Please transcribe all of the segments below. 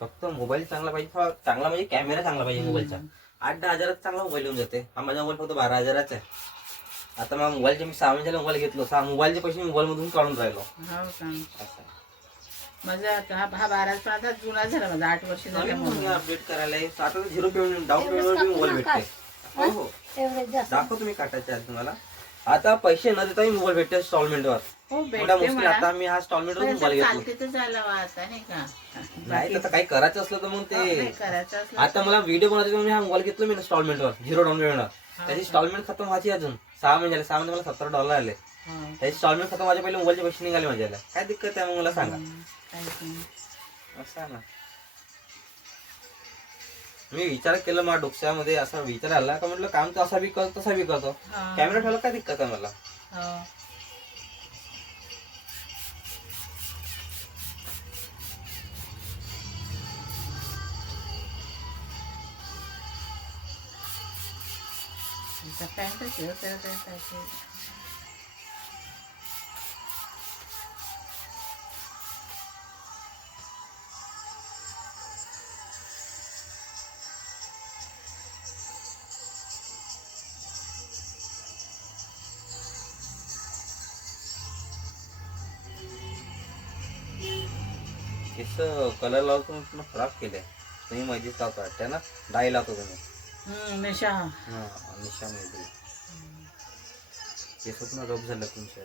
फक्त मोबाईल चांगला पाहिजे, चांगला म्हणजे कॅमेरा चांगला पाहिजे मोबाईलचा. 8-10 हजारात चांगला मोबाईल येऊन जाते. हा माझा मोबाईल फक्त 12 हजाराचा आहे. आता मग मोबाईलचे मी 6 महिन्याला मोबाईल घेतलो, 6 मोबाईलचे पैसे मी मोबाईल मधून काढून राहिलो. हो का? असं आहे. माझा आता हा 12 पण आता जुना झाला, माझा 8 वर्ष झाले म्हणून. अपडेट करायला आहे. आता 0 पेमेंट डाऊन पेमेंटवर मी मोबाईल भेटते. हो हो, दाखव तुम्ही काटायचे आज तुम्हाला. आता पैसे न देता मी मोबाईल भेटते इंस्टॉलमेंटवर. हो मोठा भेटते मुश्किल. मला. आता मी हा इंस्टॉलमेंटवर मोबाईल घेतलो. चालते तर झालं बा आता नाही का? नाही तर काही करायचं असलं तर मग नाही ते करायचं असलं आता मला व्हिडिओ बनवायचा म्हणून मी हा मोबाईल घेतलो मी इंस्टॉलमेंटवर 0 डाऊन पेमेंटवर. त्याची इंस्टॉलमेंट खतम व्हायची अजून 6 महिने झाले. 6 महिने मला $70 आले. हो. त्याची इंस्टॉलमेंट खतम व्हायच्या पहिले मोबाईलचे पैसे निघाले माझ्याला. काय दिक्कत आहे मग मला सांगा. काहीच नाही. असं आहे ना. मी विचार केला माझ्या डोक्यामध्ये, असा विचार आला का म्हटलं काम तर असा बी करतो तसा बी करतो. हा. कॅमेरा ठेवला काय दिक्कत आहे मला. हो. आता पॅन्टच आहे, त्याला काय पाहिजे. केस कलर लावतो पूर्ण खराब केले. तुम्ही मध्येच लावतो वाटतं ना, डाय लावतो तुम्ही. निशा. हा, निशा मध्ये केस पूर्ण रफ झालं तुमच्या.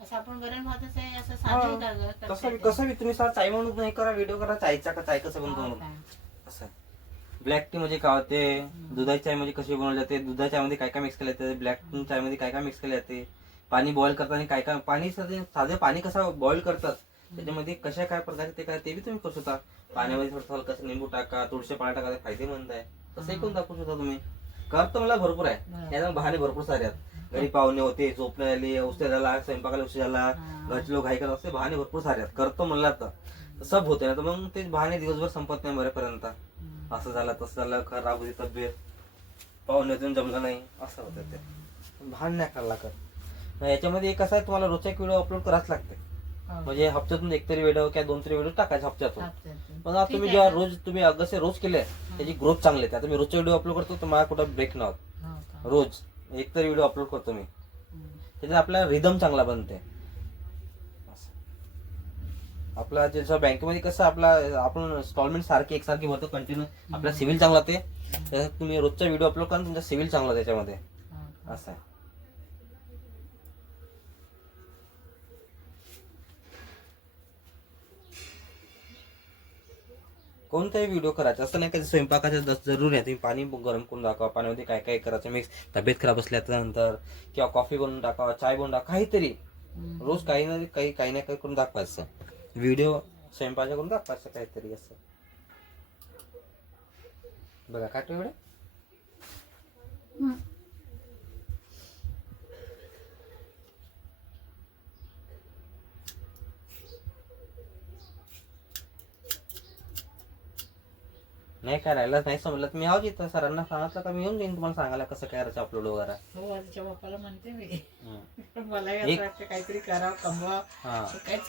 असं आपण गरम भातच आहे असं साधं का गं? कसं कसं बी तुम्ही चाय म्हणून नाही करा, व्हिडिओ करा चायचा का चाय कसं बनतो म्हणून. असं ब्लॅक टी म्हणजे काय होते, दुधाची चाय म्हणजे कशी बनवली जाते, दुधाच्या चायमध्ये काय काय मिक्स केलं जाते, ब्लॅक टी चाय मध्ये काय काय मिक्स केले जाते, पाणी बॉईल करताना काय काय पाणी साधे पाणी कसं बॉईल करतात त्याच्यामध्ये कशा काय प्रकार ते काय ते बी तुम्ही करू शकता. पाण्यामध्ये थोडं हलकं निंबू टाका, तुळशी पाणी टाका, फायदेमंद आहे. तसं ऐकून दाखवू शकता तुम्ही. करतो मला भरपूर आहे, याला बहाणे भरपूर सारे आहेत. घरी पाहुणे होते, झोपणे आली, उशीर झाला, स्वयंपाकाला उशीर झाला, घरचे लोक घाई करत असते, बहाणे भरपूर सारे आहेत. करतो म्हणला तर सब होते ना, तर मग ते बहाणे दिवसभर संपत नाही बरेपर्यंत. असं झालं तसं झालं, खराब होती तब्येत, पाहुण्यातून जमलं नाही, असं होतं ते. भान नाही करायला लागत. याच्यामध्ये एक असं आहे, तुम्हाला रोजचा एक व्हिडिओ अपलोड करायच लागते. म्हणजे हप्त्यातून एकतरी व्हिडिओ किंवा 2-3 व्हिडिओ टाकायचे हप्त्यातून. पण आता तुम्ही जेव्हा तुम्ही अगदी रोज केले त्याची ग्रोथ चांगली येते. आता मी रोजचे व्हिडिओ अपलोड करतो तर मला कुठं ब्रेक नव्हत, रोज एकतरी व्हिडिओ अपलोड करतो मी. त्याच्यात आपला रिदम चांगला बनते. आपला जसं बँकेमध्ये कसं आपण इन्स्टॉलमेंट सारखी एकसारखी भरतो कंटिन्यू, आपला सिव्हिल चांगला ते. त्याच्यात तुम्ही रोजचा व्हिडिओ अपलोड करा, तुमचा सिव्हिल चांगला त्याच्यामध्ये. असं आहे. कोणताही व्हिडिओ करायचा असं नाही का स्वयंपाकाचा जरूर आहे. तुम्ही पाणी गरम करून दाखवा, पाण्यामध्ये काय काय करायचं मिक्स, तब्येत खराब असल्यानंतर किंवा कॉफी बनवून टाका, चाय बनवून टाका, काहीतरी रोज काही ना काही करून दाखवायचं. व्हिडिओ स्वयंपाकाच्या करून दाखवायचं काहीतरी असं. बघा काय एवढे नाही काय राहिलं नाही समजलं मी आहोत इथं, सरांना सांगितलं का मी येऊन जाईन तुम्हाला सांगायला कसं काय करायचं अपलोड वगैरे. हो, आजच्या बाप्पाला म्हणते मी. मलाही असं वाटतं काहीतरी करावं, कमवा.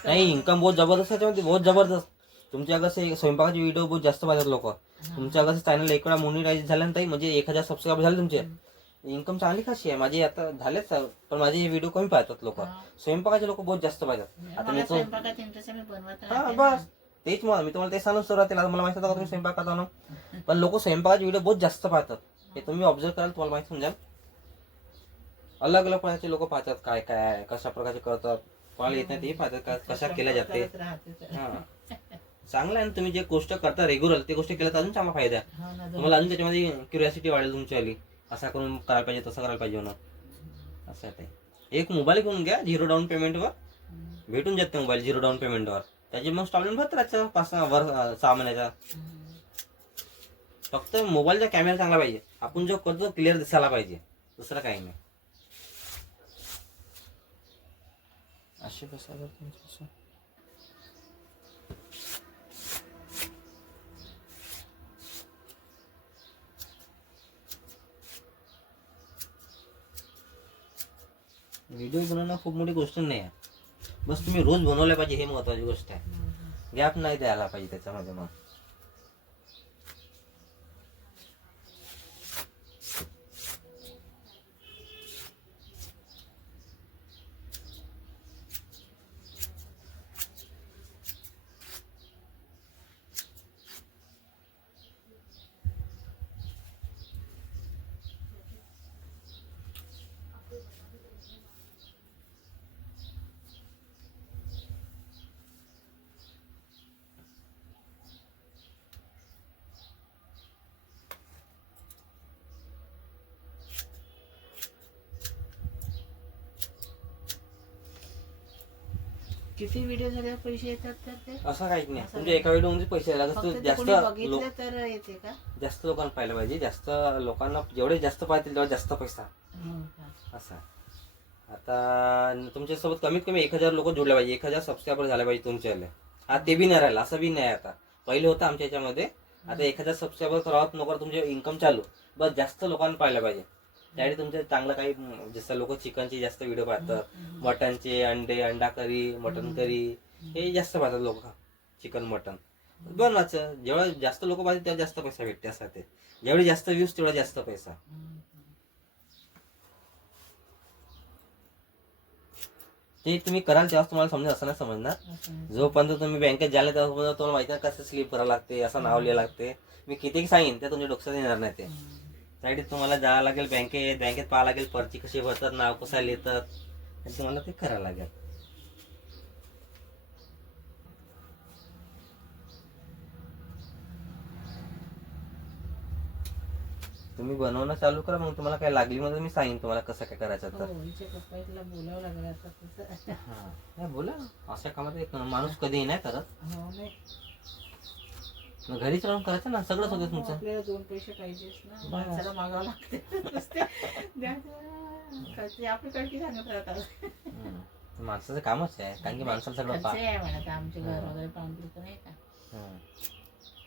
नाही, इन्कम बहुत जबरदस्त आहे त्याच्यामध्ये, बहुत जबरदस्त. तुमच्या कसं स्वयंपाकाचे व्हिडिओ बहुत जास्त पाहतात लोक. तुमच्या कसं चॅनल एक वेळा मोनिटाईज झाल्यानंतर म्हणजे 1000 सबस्क्राईबर झाले तुमचे, इन्कम चांगली कशी आहे. माझे आता झालेच, पण माझे व्हिडिओ कमी पाहतात लोक. स्वयंपाकाचे लोक बहुत जास्त पाहतात. आता मी तो बस तेच मग मी तुम्हाला ते सांगून सुरुवातीला मला माहिती होतं का तुम्ही स्वयंपाक करता ना, पण लोक स्वयंपाकाचे व्हिडिओ बहुत जास्त पाहतात. हे तुम्ही ऑब्झर्व कराल तुम्हाला माहिती समजाल. अलग अलग प्रकारचे लोक पाहतात काय काय आहे, कशा प्रकारचे करतात. कोणाला येत नाही ते पाहतात का कशा केल्या जाते. करत राहते तर. हा चांगलं आहे ना. तुम्ही जे गोष्ट करता रेग्युलर ते गोष्ट केल्या तर अजून चांगला फायदा आहे. हो ना, तुम्हाला अजून त्याच्यामध्ये क्युरियासिटी वाढेल तुमची आली. असा करून करायला पाहिजे तसं करायला पाहिजे म्हणून. असं आहे ते. एक मोबाईल घेऊन घ्या 0 डाऊन पेमेंटवर. भेटून जाते मोबाईल 0 डाऊन पेमेंटवर. त्याची मग स्टॉलमेंट भरत राहायचं 6 महिन्याचा. फक्त मोबाईलचा कॅमेरा चांगला पाहिजे. आपण जो करतो क्लिअर दिसायला पाहिजे, दुसरं काही नाही. असे कसं व्हिडिओ बनवणं खूप मोठी गोष्ट नाही आहे. बस तुम्ही रोज बनवल्या पाहिजे हे महत्वाची गोष्ट आहे. गॅप नाही द्यायला पाहिजे त्याच्यामध्ये. मग किती व्हिडिओ झाल्यावर पैसे येतात तर ते असं काहीच नाही. असं तुमच्या एका व्हिडिओमध्ये पैसे द्यायला फक्त लागतात. ते जास्त कोणी लोक बघितलं तर येते का? जास्त लोकांना पाहायला पाहिजे. जास्त लोकांना जेवढे जास्त पाहतील तेवढा जास्त पैसा. हो का? असं आहे. आता तुमच्यासोबत कमीत कमी 1000 लोक जोडले पाहिजे. 1000 सबस्क्रायबर झाले पाहिजे तुमच्याला. हा ते बी नाही राहिलं. असं बी नाही आता. पहिले होतं आमच्या याच्यामध्ये. आता 1000 सबस्क्रायबर करावं नको तुमचे इन्कम चालू. बस जास्त लोकांना पाहायला पाहिजे. त्यावेळी तुमचे चांगलं काही जसं लोक चिकनचे जास्त व्हिडिओ पाहतात. मटनचे, अंडा करी, मटन करी हे जास्त पाहतात लोक. चिकन मटन बनवायचं. जेव्हा जास्त लोक पाहतात तेव्हा जास्त पैसा भेटते. असं ते. जेवढे जास्त व्ह्यूज तेवढा जास्त पैसा. ते तुम्ही कराल तेव्हा तुम्हाला समजेल. असं नाही समजणार. जोपर्यंत तुम्ही बँकेत जाले तेव्हा तुम्हाला माहिती नाही कसं स्लिप करावं लागते, असं नाव लिहावं लागते. मी कितीही सांगेन ते तुमच्या डोक्यात येणार नाही. ते त्यासाठी तुम्हाला जावं लागेल बँकेत पाहावं लागेल पर्ची कशी भरतात, नाव कसं लिहितात, तुम्हाला ते करावं लागेल. तुम्ही बनवणं चालू करा. मग तुम्हाला काय लागली मध्ये मी सांगेन तुम्हाला कसं काय करायचं तर. हो, हिच्या पप्पाला बोलावं लागलं आता तसं. हा नाही बोला. अशा कामात एक माणूस कधीही नाही करत. हो नाही. मग घरीच राहून करायचं ना सगळंच होतं हो, तुमचं. आपल्याला 2 पैसे पाहिजेच ना. बस. माणसाला मागावं लागते नुसते द्यायचं. आपली कडकी सांगत राहतात. माणसाचं कामच आहे. कारण की माणसाला सगळं खर्च आहे म्हणत आमचे घर वगैरे पाहून तर नाही का.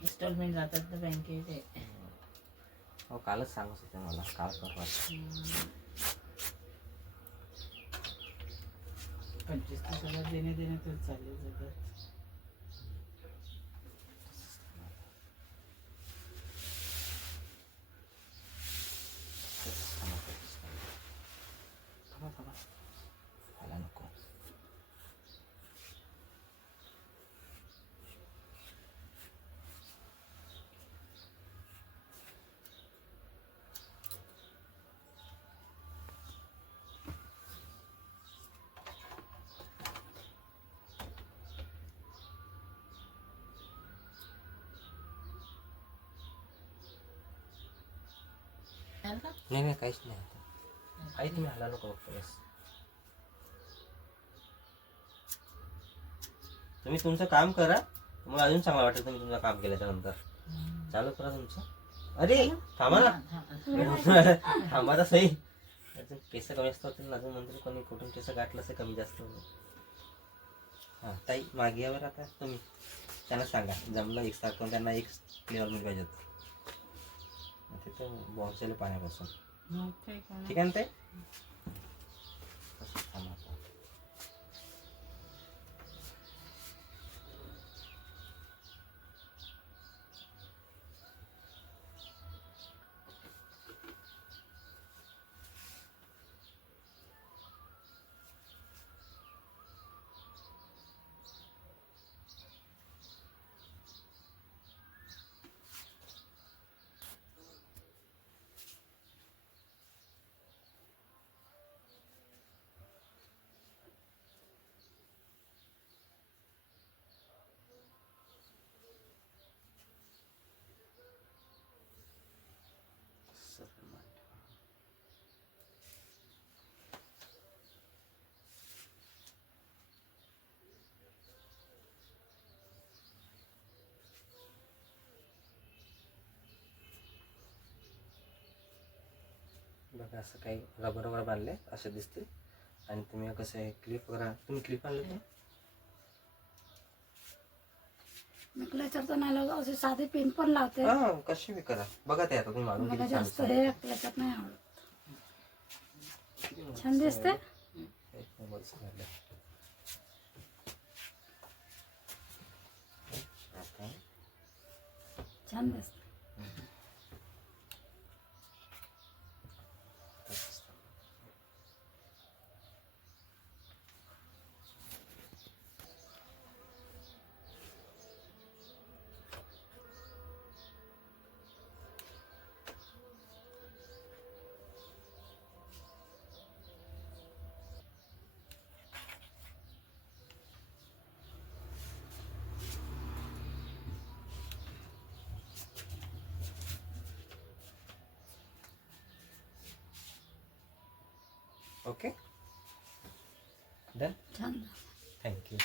इन्स्टॉलमेंट जातात ना बँकेचे. हो कालच सांगत होते मला. काल परवा 25,000 देण्यात चालले जातात. खायला नको. नाही काहीच नाही. काही तुम्ही हला नको फक्त बस. तुम्ही तुमचं काम करा. तुम्हाला अजून चांगलं वाटेल. तुम्ही तुमचं काम केल्याच्या नंतर चालू करा तुमचं. अरे थांबा ना. थांबा तर सही. केस कमी जास्त होतील. अजून नंतर कोणी कुठून केस गाठलं असं कमी जास्त होईल. हा ताई मागे यावर आता तुम्ही त्यांना सांगा जमलं एकसारखं. त्यांना एक फ्लेवर मिळून पाहिजे. तिथं बॉक्सला पाण्यापासून ठीक आहे ना ते. बघा असं काही रबर रबर बांधले असे दिसतील. आणि तुम्ही कसं आहे क्लिप वगैरे, तुम्ही क्लिप आणले होते? मी क्लचर तर नाही लावत, असे साधे पिन पण लावते. हा कशी बी करा. बघा ते आता तुम्ही मागून मला किती छान जास्त हे क्लचर नाही आवडत. छान दिसते. एक नंबरच झालं. आता छान दिसते. Okay done. छान. थँक्यू.